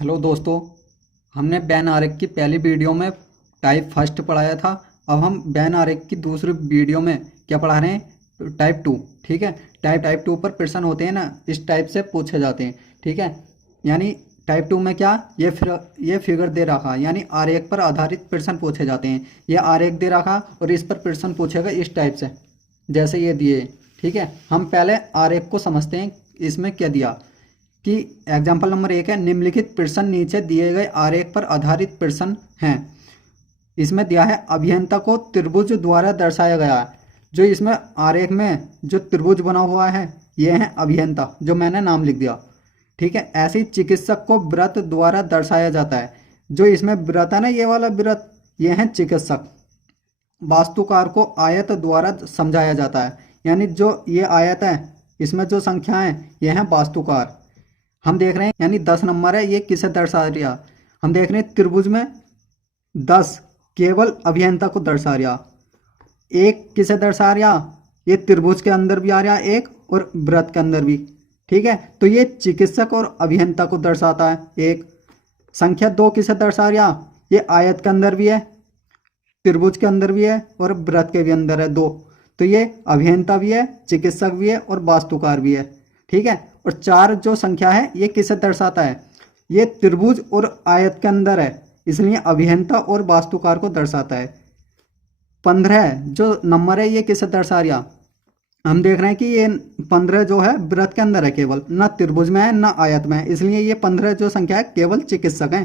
Hello दोस्तों। हमने ban आरेख की पहली वीडियो में टाइप फर्स्ट पढ़ाया था। अब हम बैन आरेख की दूसरी वीडियो में क्या पढ़ा रहे हैं, टाइप टू। ठीक है, टाइप टू पर प्रश्न होते हैं ना, इस टाइप से पूछे जाते हैं। ठीक है, यानी टाइप टू में क्या, ये फिगर दे रखा, यानी आरेख पर आधारित प्रश्न पूछे जाते हैं। ये आरेख दे रखा और इस पर प्रश्न पूछेगा इस टाइप से, जैसे ये दिए। ठीक है, हम पहले आरेख को समझते हैं। इसमें क्या दिया कि एग्जाम्पल नंबर 1 है, निम्नलिखित प्रश्न नीचे दिए गए आरेख पर आधारित प्रश्न हैं। इसमें दिया है अभियंता को त्रिभुज द्वारा दर्शाया गया है। जो इसमें आरेख में जो त्रिभुज बना हुआ है ये है अभियंता, जो मैंने नाम लिख दिया। ठीक है, ऐसे ही चिकित्सक को व्रत द्वारा दर्शाया जाता है। जो इसमें व्रत है ना, ये वाला व्रत, ये है चिकित्सक। वास्तुकार को आयत द्वारा समझाया जाता है, यानी जो ये आयत है इसमें जो संख्या है ये है वास्तुकार। हम देख रहे हैं यानी 10 नंबर है, ये किसे दर्शा रहा। हम देख रहे हैं त्रिभुज में 10 केवल अभियंता को दर्शा रहा। एक किसे दर्शा रहा, ये त्रिभुज के अंदर भी आ रहा एक और वृत्त के अंदर भी। ठीक है, तो ये चिकित्सक और अभियंता को दर्शाता है एक। संख्या 2 किसे दर्शा रहा, ये आयत के अंदर भी है, त्रिभुज के अंदर भी है और वृत्त के भी अंदर है 2। तो ये अभियंता भी है, चिकित्सक भी है और वास्तुकार भी है। ठीक है, और 4 जो संख्या है ये किसे दर्शाता है, ये त्रिभुज और आयत के अंदर है, इसलिए अभियंता और वास्तुकार को दर्शाता है। 15 जो नंबर है ये किसे दर्शा रहा, हम देख रहे हैं कि ये 15 जो है वृत्त के अंदर है, केवल ना त्रिभुज में है ना आयत में है, इसलिए ये 15 जो संख्या है केवल चिकित्सक है।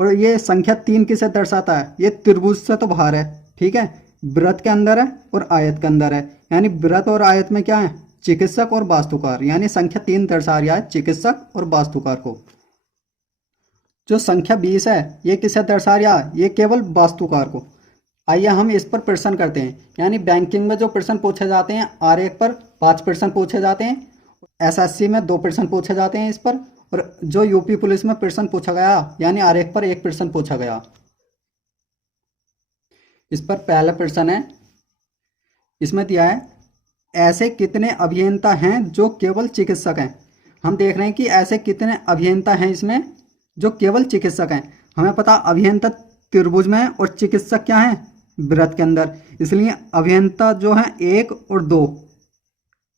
और ये संख्या 3 किसे दर्शाता है, ये त्रिभुज से तो बाहर है। ठीक है, वृत्त के अंदर है और आयत के अंदर है, यानी वृत्त और आयत में क्या है, चिकित्सक और वास्तुकार, यानी संख्या 3 दर्शा रहा है चिकित्सक और वास्तुकार को। जो संख्या 20 है ये किसे दर्शा रहा है, ये केवल वास्तुकार को। आइए हम इस पर प्रश्न करते हैं। यानी बैंकिंग में जो प्रश्न पूछे जाते हैं आरेख पर 5 प्रश्न पूछे जाते हैं, एसएससी में 2 प्रश्न पूछे जाते हैं इस पर, और जो यूपी पुलिस में प्रश्न पूछा गया यानी आरेख पर 1 प्रश्न पूछा गया। इस पर पहला प्रश्न है, इसमें दिया है ऐसे कितने अभियंता हैं जो केवल चिकित्सक हैं। हम देख रहे हैं कि ऐसे कितने अभियंता हैं इसमें जो केवल चिकित्सक हैं। हमें पता अभियंता त्रिभुज में है और चिकित्सक क्या है, वृत्त के अंदर, इसलिए अभियंता जो है 1 और 2।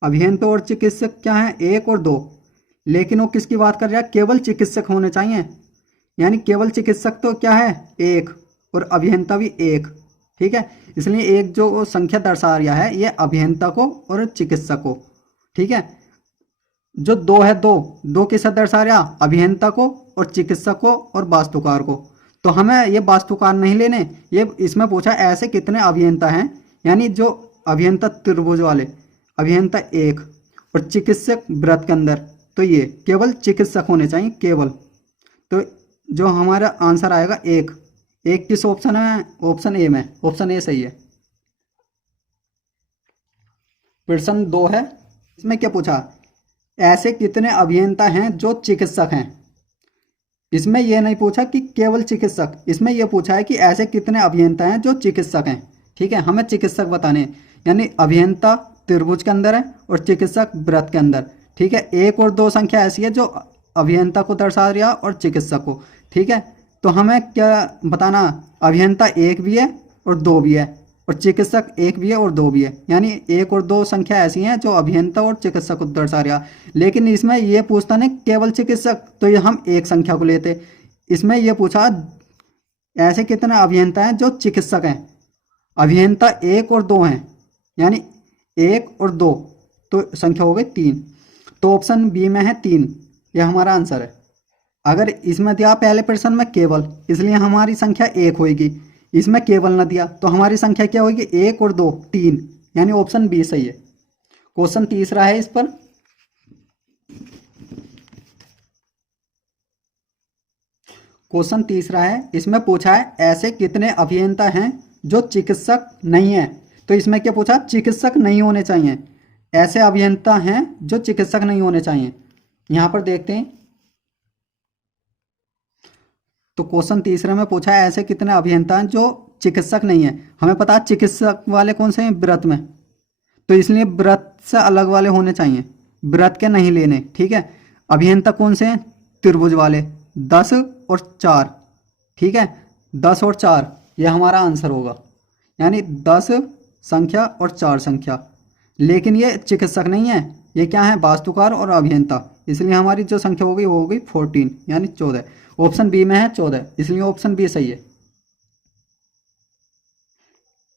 अभियंता और चिकित्सक क्या है, 1 और 2। लेकिन वो किसकी बात कर रहा है, केवल चिकित्सक होने चाहिए, यानी केवल चिकित्सक तो क्या है 1 और अभियंता भी 1। ठीक है, इसलिए एक जो संख्या दर्शा रहा है ये अभियंता को और चिकित्सक को। ठीक है, जो 2 है, 2 किसे दर्शा रहा, अभियंता को और चिकित्सक को और वास्तुकार को। तो हमें ये वास्तुकार नहीं लेने, ये इसमें पूछा ऐसे कितने अभियंता हैं, यानी जो अभियंता त्रिभुज वाले, अभियंता 1 और चिकित्सक वृत्त के अंदर, तो ये केवल चिकित्सक होने चाहिए केवल। तो जो हमारा आंसर आएगा 1 किस ऑप्शन है, ऑप्शन ए में, ऑप्शन ए सही है। प्रश्न 2 है, इसमें क्या पूछा, ऐसे कितने अभियंता हैं जो चिकित्सक हैं। इसमें यह नहीं पूछा कि केवल चिकित्सक, इसमें यह पूछा है कि ऐसे कितने अभियंता हैं जो चिकित्सक हैं। ठीक है, हमें चिकित्सक बताने, यानी अभियंता त्रिभुज के अंदर है और चिकित्सक वृत्त के अंदर। ठीक है, 1 और 2 संख्या ऐसी है जो अभियंता को दर्शा रहा और चिकित्सक को। ठीक है, तो हमें क्या बताना, अभियंता 1 भी है और 2 भी है और चिकित्सक 1 भी है और 2 भी है, यानी 1 और 2 संख्या ऐसी हैं जो अभियंता और चिकित्सक को दर्शा रहा। लेकिन इसमें यह पूछता नहीं केवल चिकित्सक, तो ये हम एक संख्या को लेते। इसमें यह पूछा ऐसे कितने अभियंता हैं जो चिकित्सक हैं, अभियंता 1 और 2 हैं, यानी 1 और 2 तो संख्या हो गई 3। तो ऑप्शन बी में है 3, यह हमारा आंसर है। अगर इसमें दिया पहले प्रश्न में केवल, इसलिए हमारी संख्या 1 होगी, इसमें केवल ना दिया तो हमारी संख्या क्या होगी, 1 और 2 3, यानी ऑप्शन बी सही है। क्वेश्चन तीसरा है, इस पर क्वेश्चन तीसरा है, इसमें पूछा है ऐसे कितने अभियंता हैं जो चिकित्सक नहीं है। तो इसमें क्या पूछा, चिकित्सक नहीं होने चाहिए, ऐसे अभियंता हैं जो चिकित्सक नहीं होने चाहिए। यहां पर देखते हैं, तो क्वेश्चन तीसरे में पूछा है ऐसे कितने अभियंता हैं जो चिकित्सक नहीं है। हमें पता है चिकित्सक वाले कौन से हैं, वृत्त में, तो इसलिए वृत्त से अलग वाले होने चाहिए, वृत्त के नहीं लेने। ठीक है, अभियंता कौन से हैं, त्रिभुज वाले, 10 और 4, ठीक है, 10 और 4 ये हमारा आंसर होगा, यानी 10 संख्या और 4 संख्या। लेकिन ये चिकित्सक नहीं है, ये क्या है, वास्तुकार और अभियंता, इसलिए हमारी जो संख्या होगी वो होगी 14 यानी 14। ऑप्शन बी में है 14, इसलिए ऑप्शन बी सही है।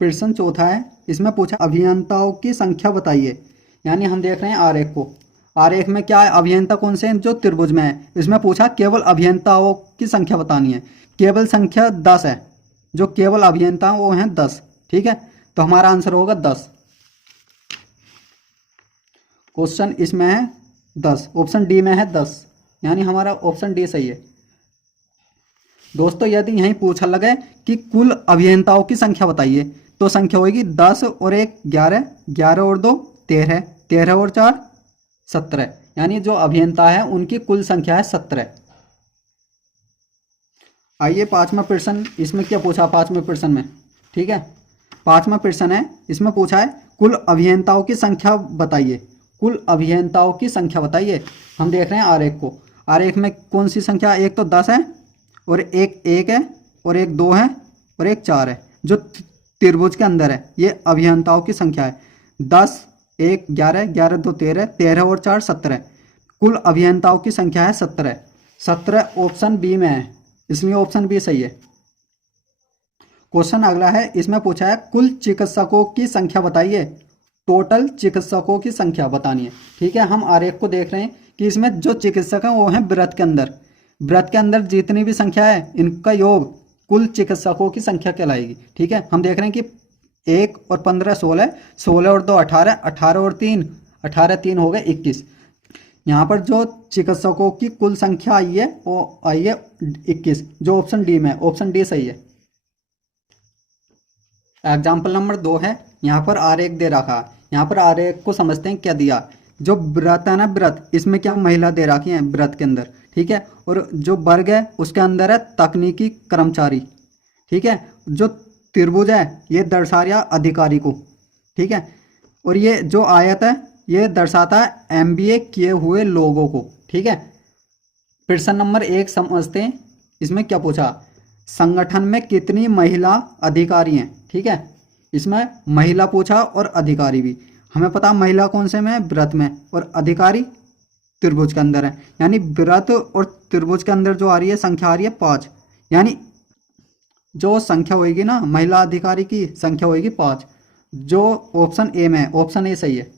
प्रश्न चौथा है, इसमें पूछा अभियंताओं की संख्या बताइए। यानी हम देख रहे हैं आरेख को, आरेख में क्या है, अभियंता कौन से हैं, जो त्रिभुज में है। इसमें पूछा केवल अभियंताओं की संख्या बतानी है, केवल संख्या 10 है, जो केवल अभियंता वो हैं 10, ठीक है, तो हमारा आंसर होगा 10। क्वेश्चन इसमें है 10, ऑप्शन डी में है 10, यानी हमारा ऑप्शन डी सही है। दोस्तों यदि यहीं पूछा लगे कि कुल अभियंताओं की संख्या बताइए, तो संख्या होगी 10 और 1 11, 11 और 2 13, 13 और 4 17, यानी जो अभियंता है उनकी कुल संख्या है 17। आइए पांचवा प्रश्न, इसमें क्या पूछा पांचवें प्रश्न में, ठीक है, पांचवा प्रश्न है, इसमें पूछा है कुल अभियंताओं की संख्या बताइए, कुल अभियंताओं की संख्या बताइए। हम देख रहे हैं आरेख को, आरेख में कौन सी संख्या, एक तो 10 है और एक 1 है और एक 2 है और एक 4 है, जो त्रिभुज के अंदर है, ये अभियंताओं की संख्या है। 10 1 11, 11 2 13, 13 और 4 17, कुल अभियंताओं की संख्या है 17। 17 ऑप्शन बी में है, इसलिए ऑप्शन बी सही है। क्वेश्चन अगला है, इसमें पूछा है कुल चिकित्सकों की संख्या बताइए, टोटल चिकित्सकों की संख्या बतानी है, ठीक है। हम आरेख को देख रहे हैं कि इसमें जो चिकित्सक हैं वो हैं वृत्त के अंदर, वृत्त के अंदर जितनी भी संख्या है इनका योग कुल चिकित्सकों की संख्या कहलाएगी, ठीक है। हम देख रहे हैं कि 1 और 15 16, 16 और 2 18, 18 और 3 18, 3 हो गए 21। यहाँ पर जो चिकित्सकों की कुल संख्या आई है वो आई है 21, जो ऑप्शन डी में है, ऑप्शन डी सही है। एग्जाम्पल नंबर 2 है, यहाँ पर आरेख दे रखा है, यहाँ पर आरेख को समझते हैं क्या दिया। जो व्रत है ना, व्रत, इसमें क्या महिला दे रखी है व्रत के अंदर, ठीक है, और जो वर्ग है उसके अंदर है तकनीकी कर्मचारी, ठीक है। जो त्रिभुज है ये दर्शा रहा अधिकारी को, ठीक है, और ये जो आयत है ये दर्शाता है MBA किए हुए लोगों को, ठीक है। प्रश्न नंबर 1 समझते हैं, इसमें क्या पूछा, संगठन में कितनी महिला अधिकारी हैं, ठीक है, इसमें महिला पूछा और अधिकारी भी। हमें पता महिला कौन से में है, व्रत में, और अधिकारी त्रिभुज के अंदर है, यानी व्रत और त्रिभुज के अंदर जो आ रही है संख्या आ रही है 5, यानी जो संख्या होगी ना महिला अधिकारी की संख्या होगी 5, जो ऑप्शन ए में है, ऑप्शन ए सही है।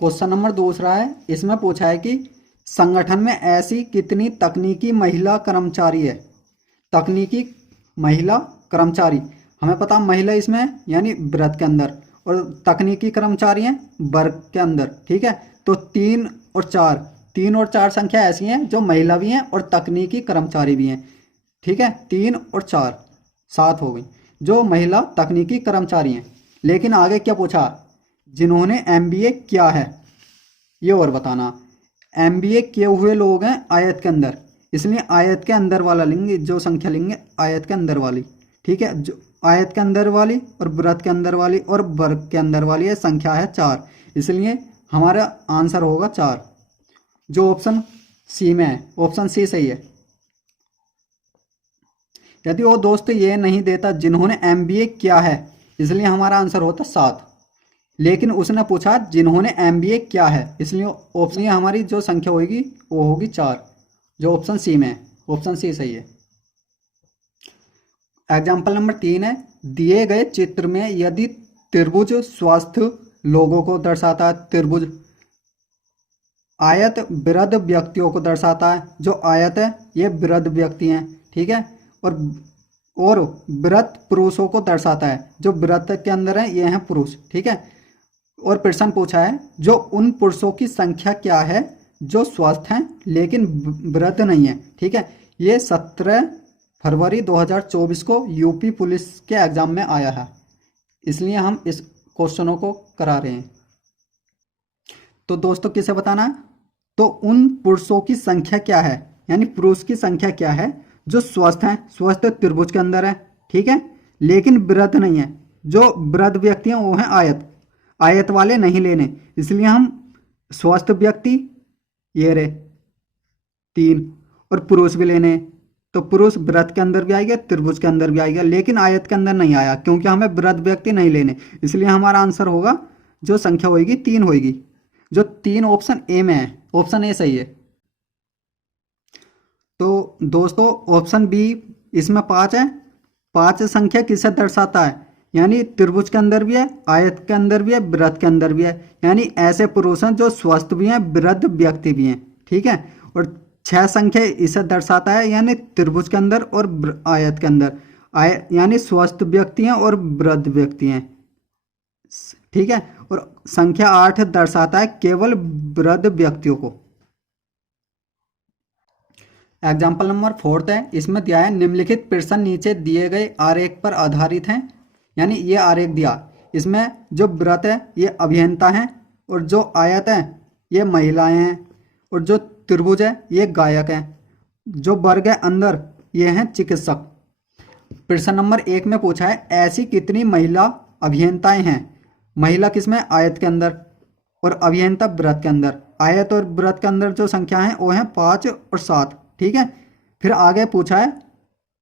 क्वेश्चन नंबर 2 है, इसमें पूछा है कि संगठन में ऐसी कितनी तकनीकी महिला कर्मचारी है, तकनीकी महिला कर्मचारी, हमें पता महिला इसमें है यानी व्रत के अंदर, और तकनीकी कर्मचारी हैं वर्ग के अंदर, ठीक है। तो 3 और 4 संख्या ऐसी हैं जो महिला भी हैं और तकनीकी कर्मचारी भी हैं, ठीक है, 3 और 4 7 हो गई जो महिला तकनीकी कर्मचारी हैं। लेकिन आगे क्या पूछा, जिन्होंने MBA किया है ये और बताना। MBA किए हुए लोग हैं आयत के अंदर, इसलिए आयत के अंदर वाला लेंगे, जो संख्या लेंगे आयत के अंदर वाली, ठीक है, जो आयत के अंदर वाली और व्रत के अंदर वाली और वर्ग के अंदर वाली है संख्या है 4, इसलिए हमारा आंसर होगा 4, जो ऑप्शन सी में है, ऑप्शन सी सही है। यदि वो दोस्त ये नहीं देता जिन्होंने MBA किया है, इसलिए हमारा आंसर होता 7, लेकिन उसने पूछा जिन्होंने MBA किया है, इसलिए ऑप्शन हमारी जो संख्या होगी वो होगी 4, जो ऑप्शन सी में है, ऑप्शन सी सही है। एग्जाम्पल नंबर 3 है, दिए गए चित्र में यदि त्रिभुज स्वस्थ लोगों को दर्शाता है, त्रिभुज आयत वृद्ध व्यक्तियों को दर्शाता है, जो आयत है ये वृद्ध व्यक्ति हैं, ठीक है, और वृद्ध पुरुषों को दर्शाता है, जो वृत्त के अंदर है ये हैं पुरुष, ठीक है। और प्रश्न पूछा है जो उन पुरुषों की संख्या क्या है जो स्वस्थ हैं लेकिन वृद्ध नहीं है, ठीक है। ये 17 फरवरी 2024 को यूपी पुलिस के एग्जाम में आया है, इसलिए हम इस क्वेश्चनों को करा रहे हैं। तो दोस्तों किसे बताना है, तो उन पुरुषों की संख्या क्या है, यानी पुरुष की संख्या क्या है जो स्वस्थ हैं, स्वस्थ त्रिभुज के अंदर है, ठीक है, लेकिन वृद्ध नहीं है। जो वृद्ध व्यक्ति हैं वो हैं आयत, आयत वाले नहीं लेने, इसलिए हम स्वस्थ व्यक्ति ये रहे, 3, और पुरुष भी लेने हैं, तो पुरुष वृत्त के अंदर भी आएगा, त्रिभुज के अंदर भी आएगा, लेकिन आयत के अंदर नहीं आया क्योंकि हमें वृत्त व्यक्ति नहीं लेने, इसलिए हमारा आंसर होगा जो संख्या होगी 3 होगी, जो 3 ऑप्शन ए में है, ऑप्शन ए सही है। तो दोस्तों ऑप्शन बी इसमें 5 है, 5 संख्या किसे दर्शाता है, यानी त्रिभुज के अंदर भी है, आयत के अंदर भी है, वृत्त के अंदर भी है, यानी ऐसे पुरुष हैं जो स्वस्थ भी हैं, वृद्ध व्यक्ति भी हैं, ठीक है। और 6 संख्या इसे दर्शाता है, यानी त्रिभुज के अंदर और आयत के अंदर, यानी स्वस्थ व्यक्ति हैं और वृद्ध व्यक्ति हैं, ठीक है। और संख्या 8 दर्शाता है केवल वृद्ध व्यक्तियों को। एग्जाम्पल नंबर 4 है, इसमें दिया है निम्नलिखित प्रश्न नीचे दिए गए आरेख पर आधारित हैं, यानी ये आरेख दिया, इसमें जो वृत्त है ये अभियंता हैं, और जो आयत है ये महिलाएं हैं, और जो त्रिभुज है ये गायक हैं, जो वर्ग है अंदर ये हैं चिकित्सक। प्रश्न नंबर 1 में पूछा है ऐसी कितनी महिला अभियंताएं हैं, महिला किसमें, आयत के अंदर, और अभियंता वृत्त के अंदर। आयत और वृत्त के अंदर जो संख्या है वो है 5 और 7, ठीक है। फिर आगे पूछा है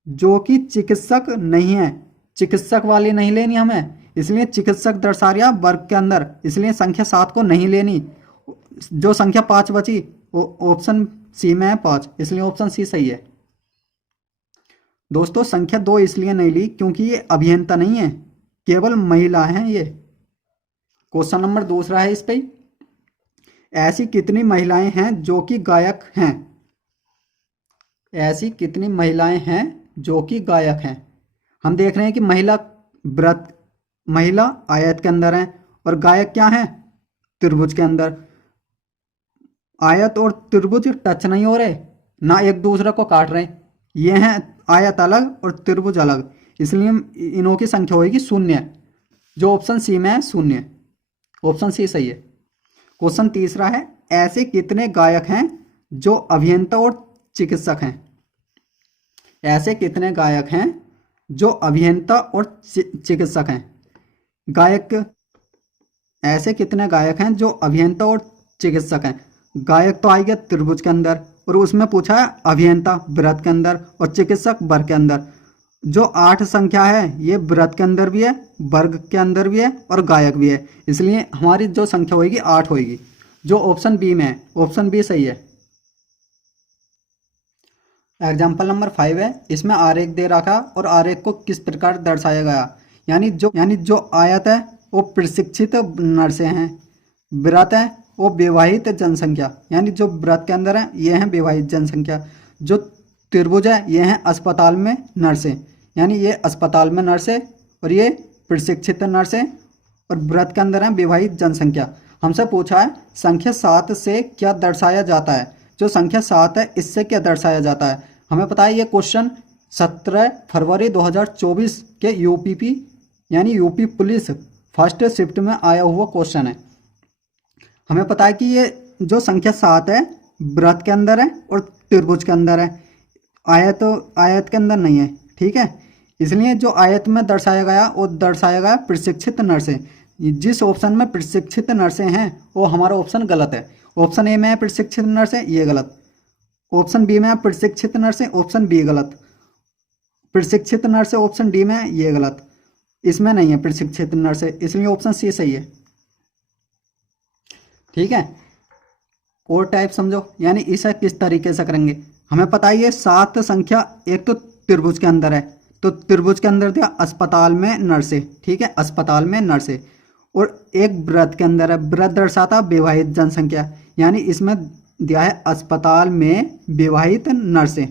जो कि चिकित्सक नहीं है, चिकित्सक वाली नहीं लेनी हमें, इसलिए चिकित्सक दर्शा रहा वर्ग के अंदर, इसलिए संख्या 7 को नहीं लेनी, जो संख्या 5 बची वो ऑप्शन सी में है 5, इसलिए ऑप्शन सी सही है। दोस्तों संख्या 2 इसलिए नहीं ली क्योंकि ये अभियंता नहीं है, केवल महिला हैं ये। क्वेश्चन नंबर 2 है इस पे, ऐसी कितनी महिलाएं हैं जो कि गायक हैं, ऐसी कितनी महिलाएं हैं जो कि गायक हैं। हम देख रहे हैं कि महिला आयत के अंदर है, और गायक क्या है, त्रिभुज के अंदर। आयत और त्रिभुज टच नहीं हो रहे, ना एक दूसरे को काट रहे, ये हैं आयत अलग और त्रिभुज अलग, इसलिए इनों की संख्या होगी 0, जो ऑप्शन सी में है 0, ऑप्शन सी सही है। क्वेश्चन 3 है, ऐसे कितने गायक हैं जो अभियंता और चिकित्सक हैं, ऐसे कितने गायक हैं जो अभियंता और चिकित्सक हैं। गायक, ऐसे कितने गायक हैं जो अभियंता और चिकित्सक हैं। गायक तो आएगा त्रिभुज के अंदर, और उसमें पूछा है अभियंता वृत्त के अंदर और चिकित्सक वर्ग के अंदर। जो 8 संख्या है ये वृत्त के अंदर भी है, वर्ग के अंदर भी है और गायक भी है, इसलिए हमारी जो संख्या होगी 8 होगी, जो ऑप्शन बी में है, ऑप्शन बी सही है। एग्जाम्पल नंबर 5 है, इसमें आरेख दे रखा और आरेख को किस प्रकार दर्शाया गया, यानी जो आयत है वो प्रशिक्षित नर्सें हैं, वृत्त है वो विवाहित जनसंख्या, यानी जो वृत्त के अंदर है ये है विवाहित जनसंख्या, जो त्रिभुज है ये है अस्पताल में नर्सें, यानी ये अस्पताल में नर्सें और ये प्रशिक्षित नर्सें, और वृत्त के अंदर है विवाहित जनसंख्या। हमसे पूछा है संख्या 7 से क्या दर्शाया जाता है, जो संख्या 7 है इससे क्या दर्शाया जाता है। हमें पता है ये क्वेश्चन 17 फरवरी 2024 के यूपीपी यानी यूपी पुलिस फर्स्ट शिफ्ट में आया हुआ क्वेश्चन है। हमें पता है कि ये जो संख्या 7 है वृत्त के अंदर है और त्रिभुज के अंदर है, आयत के अंदर नहीं है, ठीक है। इसलिए जो आयत में दर्शाया गया वो दर्शाया गया प्रशिक्षित नर्सें। जिस ऑप्शन में प्रशिक्षित नर्सें हैं वो हमारा ऑप्शन गलत है। ऑप्शन ए में है प्रशिक्षित नर्सें, ये गलत। ऑप्शन बी में है प्रशिक्षित नर्सें, ऑप्शन बी गलत। प्रशिक्षित नर्सें ऑप्शन डी में है, ये गलत। इसमें नहीं है प्रशिक्षित नर्सें, इसलिए ऑप्शन सी सही है, ठीक है। कोड टाइप समझो, यानी इसे किस तरीके से करेंगे। हमें पता है ये 7 संख्या एक तो त्रिभुज के अंदर है, तो त्रिभुज के अंदर दिया अस्पताल में नर्सें, ठीक है, अस्पताल में नर्सें। और एक वृत्त के अंदर है, वृत्त दर्शाता विवाहित जनसंख्या, यानी इसमें दिया है अस्पताल में विवाहित नर्सें।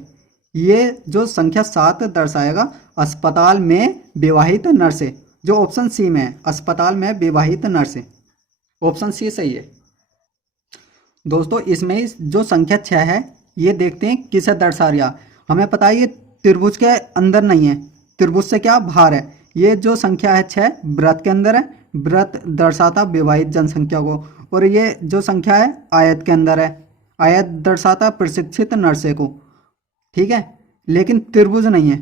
ये जो संख्या 7 दर्शाएगा अस्पताल में विवाहित नर्सें, जो ऑप्शन सी में है, अस्पताल में विवाहित नर्सें, ऑप्शन सी सही है। दोस्तों इसमें जो संख्या 6 है ये देखते हैं किसे दर्शा रहा। हमें पता है ये त्रिभुज के अंदर नहीं है, त्रिभुज से क्या बाहर है। ये जो संख्या है 6 वृत्त के अंदर है, वृत्त दर्शाता विवाहित जनसंख्या को। और ये जो संख्या है आयत के अंदर है, आयत दर्शाता प्रशिक्षित नर्से को, ठीक है, लेकिन त्रिभुज नहीं है,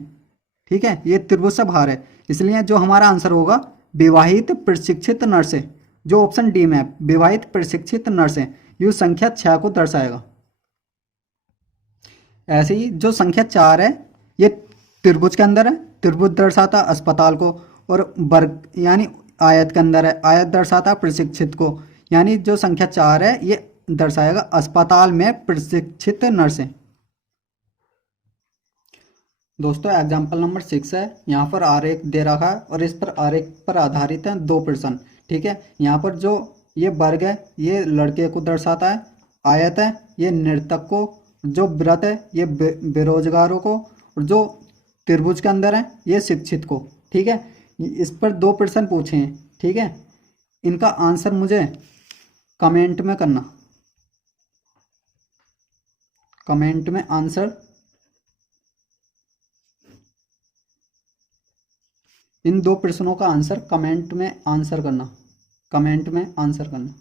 ठीक है, ये त्रिभुज से बाहर है। इसलिए जो हमारा आंसर होगा विवाहित प्रशिक्षित नर्से, जो ऑप्शन डी में है, विवाहित प्रशिक्षित नर्से, ये संख्या 6 को दर्शाएगा। ऐसे ही जो संख्या 4 है ये त्रिभुज के अंदर है, त्रिभुज दर्शाता अस्पताल को, और वर्ग यानी आयत के अंदर है, आयत दर्शाता प्रशिक्षित को, यानी जो संख्या 4 है ये दर्शाएगा अस्पताल में प्रशिक्षित नर्सें। दोस्तों एग्जाम्पल नंबर 6 है, यहाँ पर आरेख दे रखा है और इस पर आरेख पर आधारित है दो प्रश्न। ठीक है, यहाँ पर जो ये वर्ग है ये लड़के को दर्शाता है, आयत है ये नर्तक को, जो व्रत है ये बेरोजगारों को, और जो त्रिभुज के अंदर है ये शिक्षित को। ठीक है, इस पर दो प्रश्न पूछे हैं। ठीक है, इनका आंसर मुझे कमेंट में करना, कमेंट में आंसर, इन दो प्रश्नों का आंसर कमेंट में आंसर करना, कमेंट में आंसर करना।